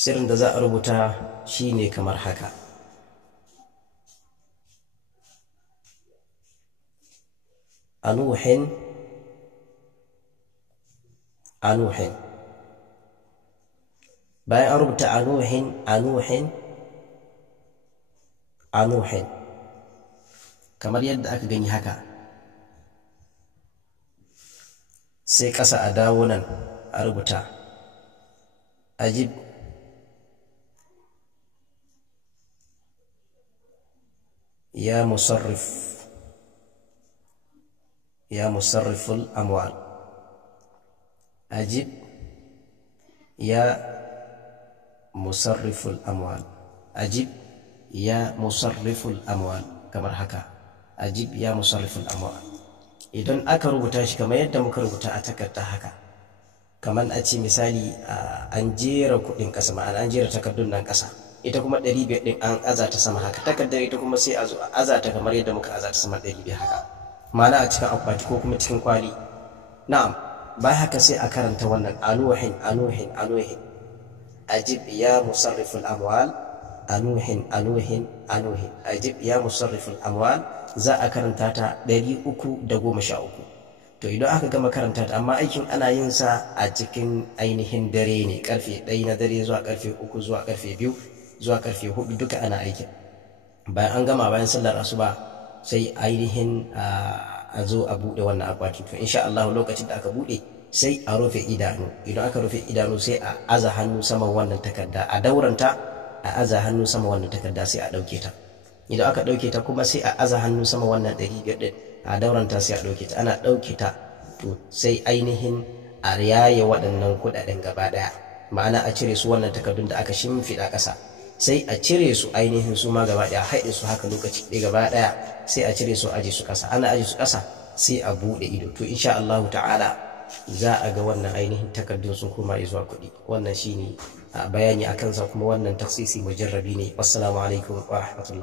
sirrin da za a rubuta shine kamar haka: anuhin anuhin. Bayan an rubuta anuhin anuhin anuhin kamar yadda aka gani haka, sai ƙasa a dawo nan a rubuta ajib ya musarriful amwal. ajib ya musarriful amwal. ajib ya musarriful amwal kamar haka, ajib ya musarriful amwal. Idan aka rubuta shi kamar yadda muka rubuta a takarda haka, kamar a ce misali an jera kuɗin ƙasa, ma'ana an jera takardun nan ƙasa, ita kuma 500 ɗin an aza ta sama haka, takardar ita kuma sai a zo a aza ta kamar yadda muka aza ta sama 500 haka, ma'ana a cikin akwati ko kuma cikin kwali. Na'am, bayan haka sai a karanta wannan anuhin anuhin anuhin, ajib ya musarriful amwal, anuhin anuhin anuhin, ajib ya musarriful amwal. Za a karanta ta 313. To idan aka gama karanta ta, amma aikin ana yin sa a cikin ainihin dare ne, karfe 1 na dare zuwa karfe 3 zuwa karfe 2 zuwa karfe 4 duka ana aikin. Bayan an gama, bayan sallar asuba, sai ainihin a zo a buɗe wannan akwati. To insha Allah lokacin da aka buɗe sai a rufe idanu. Idan aka rufe idanu sai a aza hannu saman wannan takarda, a dauranta a aza hannu sama wannan takarda sai a ɗauke ta. Idan aka ɗauke ta kuma sai a aza hannu sama wannan 500 ɗin, a dauranta sai a ɗauke ta. Ana ɗauke ta to sai ainihin a yaye waɗannan kuɗaɗen gaba ɗaya, ma'ana a cire su wannan takardun da aka shimfiɗa ƙasa, sai a cire su ainihin su ma gaba ɗaya, haɗe su haka lokaci ɗaya gaba ɗaya, sai a cire su aje su ƙasa. Ana aje su ƙasa sai a buɗe ido. To insha Allah ta'ala za a ga wannan ainihin takardun sun koma zuwa kuɗi. Wannan shine bayani akan sa, kuma wannan taksisi mujarrabi ne. Wassalamu alaikum wa rahmatullah.